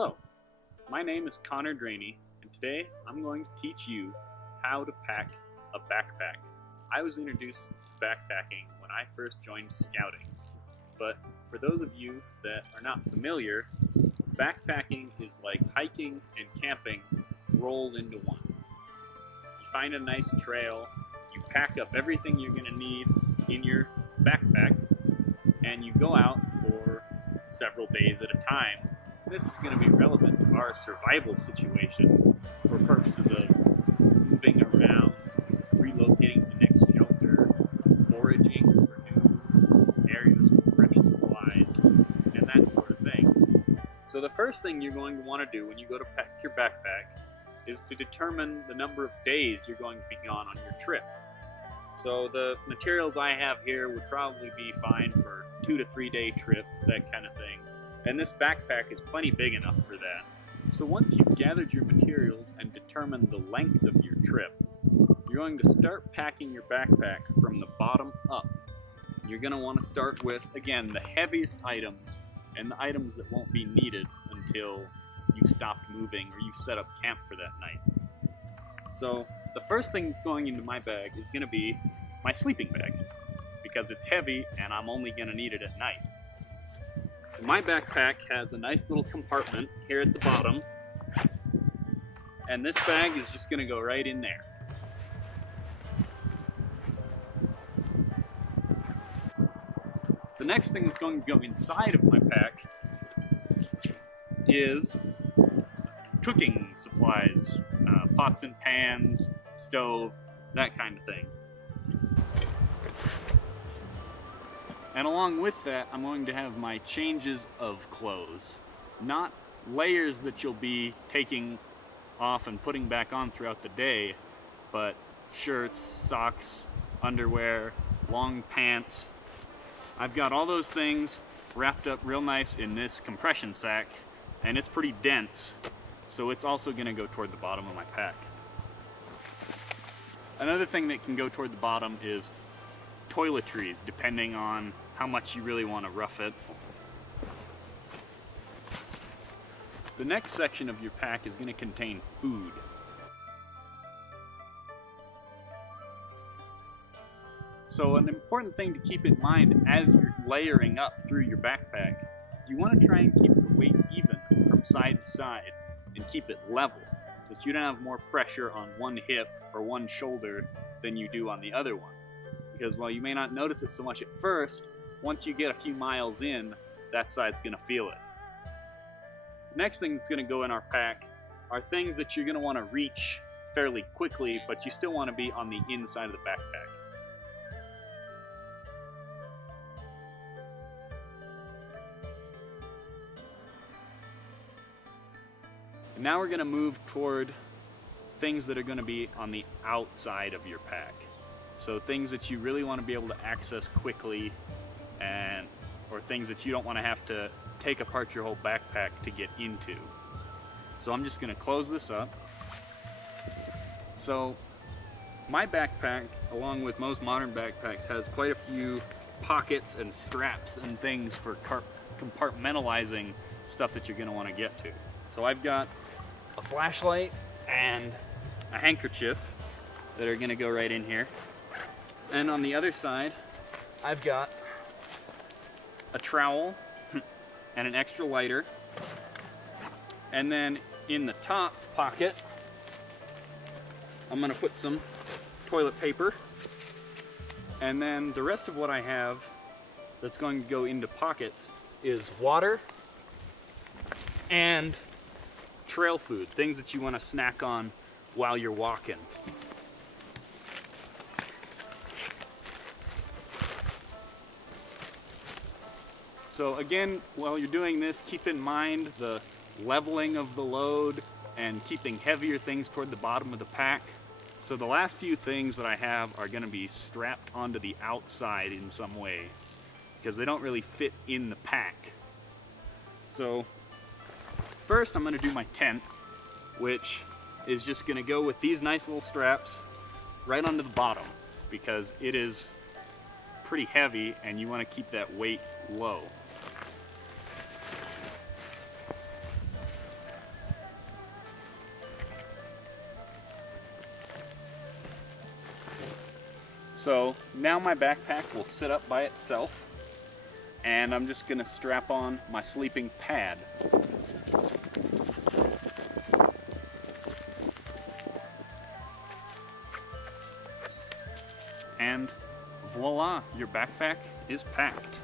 Hello, my name is Connor Draney, and today I'm going to teach you how to pack a backpack. I was introduced to backpacking when I first joined scouting, but for those of you that are not familiar, backpacking is like hiking and camping rolled into one. You find a nice trail, you pack up everything you're going to need in your backpack, and you go out for several days at a time. This is going to be relevant to our survival situation for purposes of moving around, relocating to the next shelter, foraging for new areas with fresh supplies, and that sort of thing. So the first thing you're going to want to do when you go to pack your backpack is to determine the number of days you're going to be gone on your trip. So the materials I have here would probably be fine for 2 to 3 day trip, that kind of thing. And this backpack is plenty big enough for that. So once you've gathered your materials and determined the length of your trip, you're going to start packing your backpack from the bottom up. You're going to want to start with, again, the heaviest items and the items that won't be needed until you've stopped moving or you've set up camp for that night. So the first thing that's going into my bag is going to be my sleeping bag, because it's heavy and I'm only going to need it at night. My backpack has a nice little compartment here at the bottom, and this bag is just going to go right in there. The next thing that's going to go inside of my pack is cooking supplies, pots and pans, stove, that kind of thing. And along with that, I'm going to have my changes of clothes. Not layers that you'll be taking off and putting back on throughout the day, but shirts, socks, underwear, long pants. I've got all those things wrapped up real nice in this compression sack, and it's pretty dense, so it's also going to go toward the bottom of my pack. Another thing that can go toward the bottom is toiletries, depending on how much you really want to rough it. The next section of your pack is going to contain food. So an important thing to keep in mind as you're layering up through your backpack, you want to try and keep the weight even from side to side and keep it level, so that you don't have more pressure on one hip or one shoulder than you do on the other one. Because while you may not notice it so much at first, once you get a few miles in, that side's going to feel it. The next thing that's going to go in our pack are things that you're going to want to reach fairly quickly, but you still want to be on the inside of the backpack. And now we're going to move toward things that are going to be on the outside of your pack. So things that you really want to be able to access quickly, or things that you don't want to have to take apart your whole backpack to get into. So I'm just going to close this up. So my backpack, along with most modern backpacks, has quite a few pockets and straps and things for compartmentalizing stuff that you're going to want to get to. So I've got a flashlight and a handkerchief that are going to go right in here. And on the other side, I've got a trowel and an extra lighter. And then in the top pocket, I'm going to put some toilet paper. And then the rest of what I have that's going to go into pockets is water and trail food, things that you want to snack on while you're walking. So again, while you're doing this, keep in mind the leveling of the load and keeping heavier things toward the bottom of the pack. So the last few things that I have are going to be strapped onto the outside in some way, because they don't really fit in the pack. So first I'm going to do my tent, which is just going to go with these nice little straps right onto the bottom, because it is pretty heavy and you want to keep that weight low. So now my backpack will sit up by itself, and I'm just gonna strap on my sleeping pad. And voila, your backpack is packed.